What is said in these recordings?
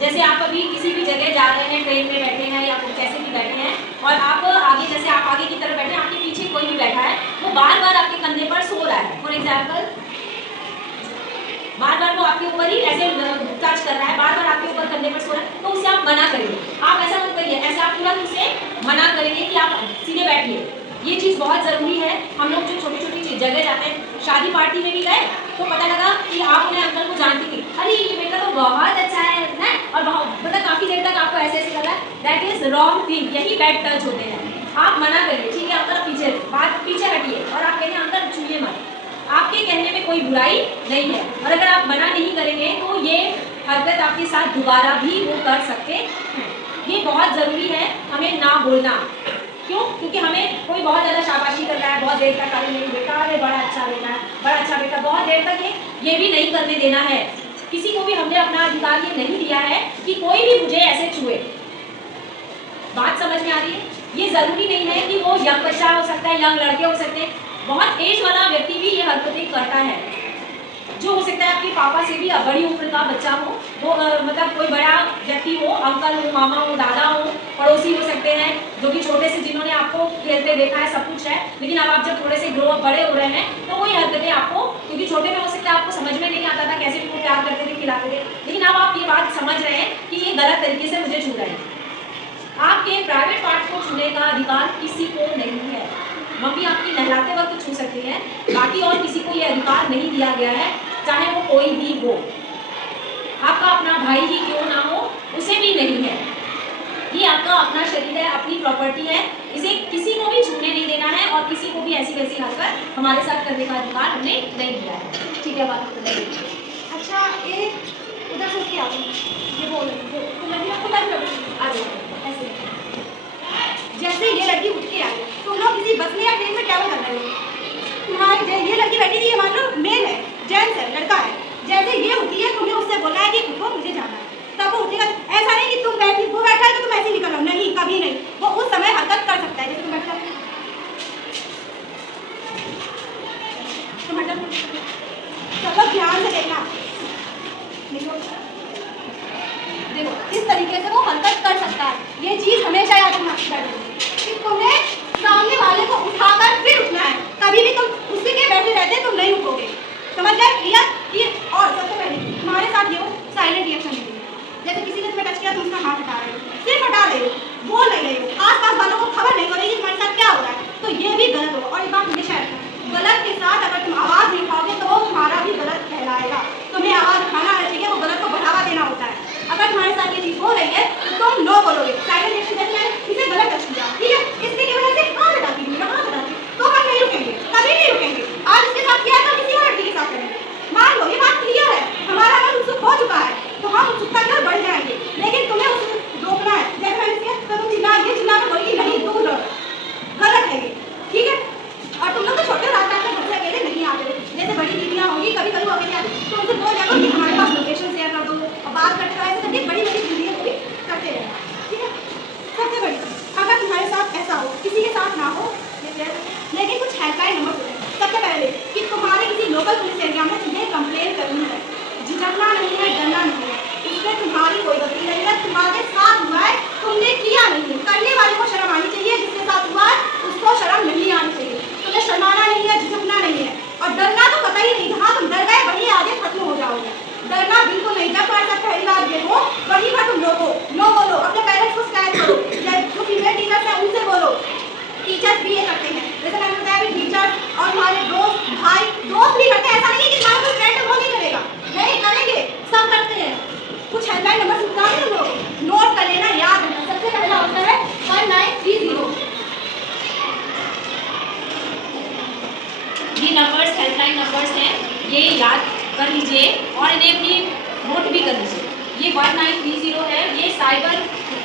जैसे आप अभी किसी भी जगह जा रहे हैं, ट्रेन में बैठे हैं या कैसे भी बैठे हैं, और आप आगे, जैसे आप आगे की तरफ बैठे हैं, आपके पीछे कोई भी बैठा है, वो बार बार आपके कंधे पर सो रहा है। फॉर एग्जाम्पल, बार बार वो आपके ऊपर ही ऐसे टच कर रहा है, बार बार आपके ऊपर कंधे पर सो रहा है, तो उससे आप मना करिए। आप ऐसा मत करिए, ऐसे आप तुरंत उसे मना करेंगे कि आप सीधे बैठिए। ये चीज़ बहुत ज़रूरी है। हम लोग जो छोटी छोटी जगह जाते हैं, शादी पार्टी में भी गए तो पता लगा कि आप उन्हें अंकल को जानती थी, अरे ये बेटा तो बहुत अच्छा है ना, और बहुत मतलब काफ़ी देर तक आपको ऐसे ऐसे लगा। That is wrong thing. यही बैड टच होते हैं। आप मना करिए, ठीक है, अंकल पीछे हटिए, और आप कहेंगे अंकल छूइए मत। आपके कहने में कोई बुराई नहीं है, और अगर आप मना नहीं करेंगे तो ये हरकत आपके साथ दोबारा भी वो कर सकते हैं। ये बहुत ज़रूरी है हमें ना बोलना। क्यों? क्योंकि हमें कोई बहुत ज़्यादा शाबाशी कर रहा है, बहुत देर तक, अरे नहीं बेटा, अरे बड़ा अच्छा बेटा है, बड़ा अच्छा बेटा, बहुत देर तक ये भी नहीं करने देना है। किसी को भी हमने अपना अधिकार ये नहीं दिया है कि कोई भी मुझे ऐसे छुए। बात समझ में आ रही है? ये ज़रूरी नहीं है कि वो यंग बच्चा हो सकता है, यंग लड़के हो सकते हैं, बहुत एज वाला व्यक्ति भी ये हरकतें करता है। जो हो सकता है आपके पापा से भी बड़ी उम्र का बच्चा हो, वो मतलब कोई बड़ा व्यक्ति हो, अंकल हो, मामा हो, दादा हो, पड़ोसी हो सकते हैं, जो कि छोटे से, जिन्होंने आपको खेलते देखा है, सब कुछ है, लेकिन अब आप जब थोड़े से ग्रो अप बड़े हो रहे हैं तो वही हरकतें आपको, क्योंकि छोटे में हो सकता है आपको समझ में नहीं आता था कैसे उनको प्यार करते थे, खिलाते थे, लेकिन अब आप ये बात समझ रहे हैं कि ये गलत तरीके से मुझे छू रहे हैं। आपके प्राइवेट पार्ट को छूने का अधिकार किसी को नहीं है। मम्मी आपकी नहलाते वक्त छू सकती है, बाकी और किसी को ये अधिकार नहीं दिया गया है, चाहे वो कोई भी हो। आपका अपना भाई ही क्यों ना हो, उसे भी नहीं है। ये आपका अपना शरीर है, अपनी प्रॉपर्टी है, इसे किसी को भी छूने नहीं देना है, और किसी को भी ऐसी वैसी हरकत हमारे साथ करने का अधिकार हमने नहीं दिया है। ठीक है, बात अच्छा, एक उधर से क्या ये बोल ऐसे, जैसे ये लड़की उठ के आई, तुम लोग किसी बस में या ट्रेन में ट्रैवल कर रहे हो, तुम्हारी ये लड़की बैठी थी, ये मान लो मेल है, जेंट्स है, लड़का है, जैसे ये उठी है, तुम्हें उससे बोलना है कि उठो मुझे जाना है, तब वो उठेगा। ऐसा नहीं कि तुम बैठी, वो बैठा है तो तुम ऐसे निकल आओ, नहीं, कभी नहीं। वो उस समय हरकत कर सकता है, जैसे तुम बैठा सब लोग ध्यान से देखना। देखो, इस तरीके से वो हरकत कर सकता है। ये चीज हमेशा याद रखना कि तुम्हें सामने वाले को उठाकर फिर उठना है। कभी भी तुम उसी के बैठे रहते तुम नहीं उठोगे, समझ गए? क्लियर? ये और सबसे पहले तुम्हारे साथ ये हो साइलेंट रिएक्शन दीजिए। जैसे किसी ने तुम्हें टच किया, तुम उसका हाथ हटा रहे हो, सिर्फ हटा रहे हो, बोल नहीं रहे हो, आसपास वालों को खबर नहीं हो रही कि तुम्हारे साथ क्या हो रहा है, तो ये भी गलत हो। और ये बात हमेशा रखना, गलत के साथ अगर तुम आवाज नहीं उठाओगे तो वो तुम्हारा भी गलत कहलाएगा। तुम्हें आवाज उठाना आना चाहिए, वो गलत को बढ़ावा देना होता है। अगर तुम्हारे साथ ये चीज हो रही है तो तुम नो बोलोगे। साइलेंट रिएक्शन जैसे मैंने इसे गलत टच किया, ठीक है, इसके की वजह से हाथ हटाती हूँ, हाथ हटाती, तो हम नहीं रुकेंगे, कभी नहीं रुकेंगे। आज इसके साथ किया है तो किसी और लड़की के साथ करेंगे। मान लो ये बात क्लियर है, हमारा मन उत्सुक हो चुका है, तो हम उत्सुकता की ओर बढ़ जाएंगे, लेकिन तुम्हें उसे रोकना है। जैसे मैंने किया तो तुम चिल्ला कर बोलेगी नहीं, दूर रहो, गलत है ये, ठीक है। और तुम लोग तो छोटे रात रात में घर से अकेले नहीं आते हो, जैसे बड़ी दीदियाँ होंगी, कभी कभी अकेले आते तो उनसे बोल जाओ कि हमारे पास लोकेशन शेयर कर दो, और बात करते रहो, ऐसे करके बड़ी बड़ी दीदियों को भी करते रहना, ठीक है। सबसे बड़ी, अगर तुम्हारे साथ ऐसा हो, किसी के साथ ना हो, लेकिन कुछ हेल्पलाइन नंबर होते हैं। सबसे पहले कि तुम्हारे किसी लोकल पुलिस एरिया में तुम्हें कंप्लेन करनी है, झिझकना नहीं है, डरना नहीं है, इसमें तुम्हारी कोई गलती नहीं है, तुम्हारे साथ हुआ है, तुमने किया नहीं है। करने वाले को शर्म आनी चाहिए, जिसके साथ हुआ है उसको शर्म नहीं आनी चाहिए। तुम्हें शर्माना नहीं है, झिझकना नहीं है, और डरना तो पता ही नहीं। जहाँ तुम डर गए वहीं आगे खत्म हो जाओगे। डरना बिल्कुल नहीं। जब तुम्हारे साथ पहली बार ये हो वहीं पर तुम लोगो नो बोलो, अपने पेरेंट्स को शिकायत करो, जो फीमेल टीचर्स हैं उनसे बोलो। टीचर्स भी ये करते हैं, जैसे मैंने बताया भी, टीचर्स और हमारे दोस्त भाई दोस्त भी करते हैं। ऐसा नहीं है कि तुम्हारा कोई फ्रेंड वो नहीं करेगा, नहीं करेंगे, सब करते हैं। कुछ हेल्पलाइन नंबर सुनता है तुम लोग, नोट कर लेना, याद रखना। सबसे पहला होता है 1930। ये नंबर्स हेल्पलाइन नंबर्स हैं, ये याद कर लीजिए और इन्हें अपनी नोट भी कर लीजिए। ये 1930 है, ये साइबर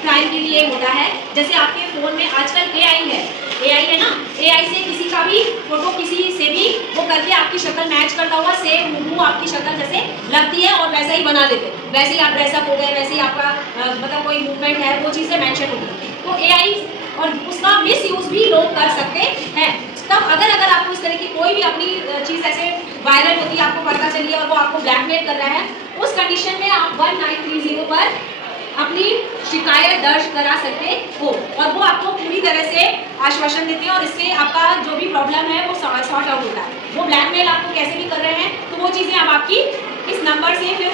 क्राइम के लिए होता है। जैसे आपके फ़ोन में आजकल एआई है ना, एआई से किसी का भी फोटो किसी से भी वो करके आपकी शक्ल मैच करता हुआ सेम हूबहू आपकी शक्ल जैसे लगती है और वैसा ही बना देते हैं। वैसे ही आप ड्रेसअप हो गए, वैसे ही आपका मतलब कोई मूवमेंट है, वो चीज़ें मेंशन होगी। तो एआई और उसका मिसयूज भी लोग कर सकते हैं। तब अगर आपको इस तरह की कोई भी अपनी चीज़ ऐसे वायरल होती है, आपको पता चलिए और वो आपको ब्लैकमेल कर रहा है, उस कंडीशन में आप 1930 पर अपनी शिकायत दर्ज करा सकते हो, और वो आपको पूरी तरह से आश्वासन देते हैं और इससे आपका जो भी प्रॉब्लम है वो सॉर्ट आउट होता है। वो ब्लैकमेल आपको कैसे भी कर रहे हैं तो वो चीज़ें अब आपकी इस नंबर से फिर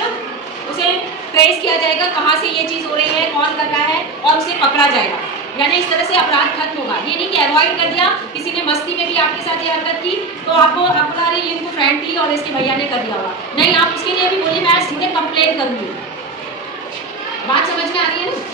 उसे ट्रेस किया जाएगा, कहाँ से ये चीज़ हो रही है, कौन कर रहा है, और उसे पकड़ा जाएगा। यानी इस तरह से अपराध खत्म होगा। ये नहीं कि अवॉइड कर दिया, किसी ने मस्ती में भी आपके साथ ये हरकत की तो आपको आपका अरे ये तो फ्रेंड थी और इसके भैया ने कर दिया होगा, नहीं, आप उसके लिए भी बोलिए मैं सीधे कंप्लेन करूँगी। बात समझ में आ रही है ना?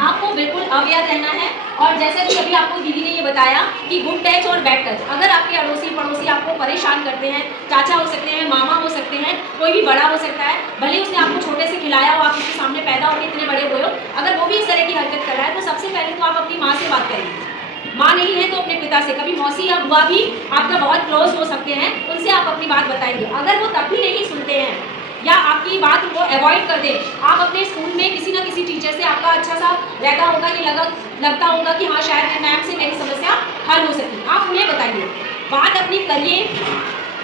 आपको बिल्कुल अवेयर रहना है। और जैसा कि अभी आपको दीदी ने ये बताया कि गुड टच और बैड टच, अगर आपके अड़ोसी पड़ोसी आपको परेशान करते हैं, चाचा हो सकते हैं, मामा हो सकते हैं, कोई भी बड़ा हो सकता है, भले उसने आपको छोटे से खिलाया हो, आप उसके सामने पैदा होकर इतने बड़े हुए हो, अगर वो भी इस तरह की हरकत कर रहा है तो सबसे पहले तो आप अपनी माँ से बात करेंगे। माँ नहीं है तो अपने पिता से, कभी मौसी या बुआ भी आपका बहुत क्लोज हो सकते हैं, उनसे आप अपनी बात बताएंगे। अगर वो तब भी नहीं सुनते हैं या आपकी बात वो अवॉइड कर दे, आप अपने स्कूल में किसी ना किसी टीचर से आपका अच्छा सा रहता होगा, ये लगता होगा कि हाँ शायद मैम से मेरी समस्या हल हो सकती, आप उन्हें बताइए, बात अपनी करिए।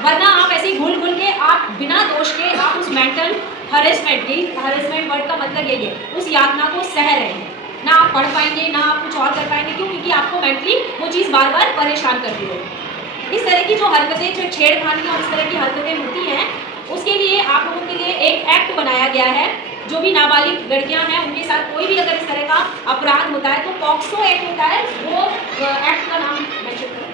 वरना आप ऐसे ही भूल के आप बिना दोष के आप उस मेंटल हरेसमेंट वर्ड का मतलब यही है, उस यातना को सह रहे हैं। ना आप पढ़ पाएंगे ना आप कुछ और कर पाएंगे, क्यों? क्योंकि आपको मेंटली वो चीज़ बार बार परेशान करती है। इस तरह की जो हरकतें, जो छेड़खानी और इस तरह की हरकतें होती हैं, उसके लिए आप लोगों के लिए एक एक्ट बनाया गया है। जो भी नाबालिग लड़कियां हैं उनके साथ कोई भी अगर इस तरह का अपराध होता है तो पॉक्सो एक्ट होता है, वो एक्ट का नाम मेंशन करें।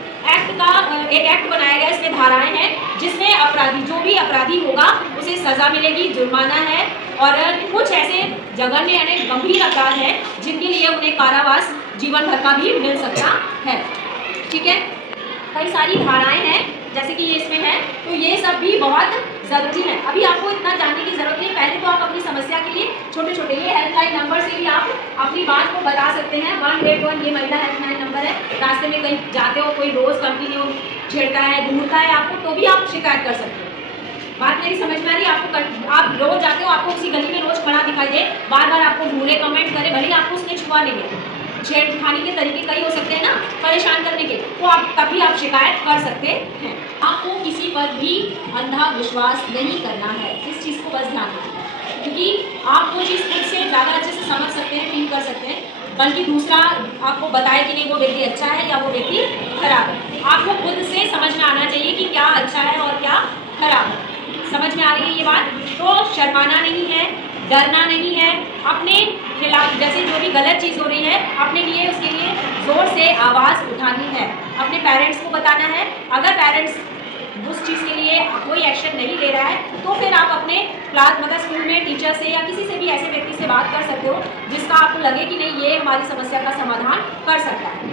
एक एक्ट बनाया गया, इसमें धाराएं हैं जिसमें अपराधी, जो भी अपराधी होगा उसे सजा मिलेगी, जुर्माना है, और कुछ ऐसे जघन्य यानी गंभीर अपराध हैं जिनके लिए उन्हें कारावास जीवन भर का भी मिल सकता है। ठीक है, कई सारी धाराएं हैं जैसे कि ये इसमें है, तो ये सब भी बहुत ज़रूरी है। अभी आपको इतना जानने की ज़रूरत नहीं, पहले तो आप अपनी समस्या के लिए छोटे छोटे ये हेल्पलाइन नंबर से भी आप अपनी बात को बता सकते हैं। 181 ये महिला हेल्पलाइन नंबर है। रास्ते में कहीं जाते हो, कोई रोज़ कंटिन्यू छेड़ता है, घूरता है आपको, तो भी आप शिकायत कर सकते हो। बात मेरी समझ में आ रही है आपको? आप रोज़ जाते हो, आपको उसी गली में रोज़ खड़ा दिखाई दे, बार बार आपको बुरे कमेंट करे, भले आपको उसने छुआ नहीं है, छेड़खानी के तरीके कई हो सकते हैं ना परेशान करने के, तो आप तभी आप शिकायत कर सकते हैं। आपको किसी पर भी अंधा विश्वास नहीं करना है, इस चीज़ को बस ध्यान रखना, क्योंकि आप वो चीज़ खुद से ज़्यादा अच्छे से समझ सकते हैं, फील कर सकते हैं, बल्कि दूसरा आपको बताए कि नहीं वो व्यक्ति अच्छा है या वो व्यक्ति खराब है। आपको खुद से समझ में आना चाहिए कि क्या अच्छा है और क्या खराब है। समझ में आ रही है ये बात? तो शर्माना नहीं है, डरना नहीं है, अपने खिलाफ जैसे जो भी गलत चीज़ हो रही है अपने लिए, उसके लिए ज़ोर से आवाज़ उठानी है, अपने पेरेंट्स को बताना है। अगर पेरेंट्स उस चीज़ के लिए कोई एक्शन नहीं ले रहा है तो फिर आप अपने क्लास मतलब स्कूल में टीचर से या किसी से भी ऐसे व्यक्ति से बात कर सकते हो जिसका आपको लगे कि नहीं ये हमारी समस्या का समाधान कर सकता है।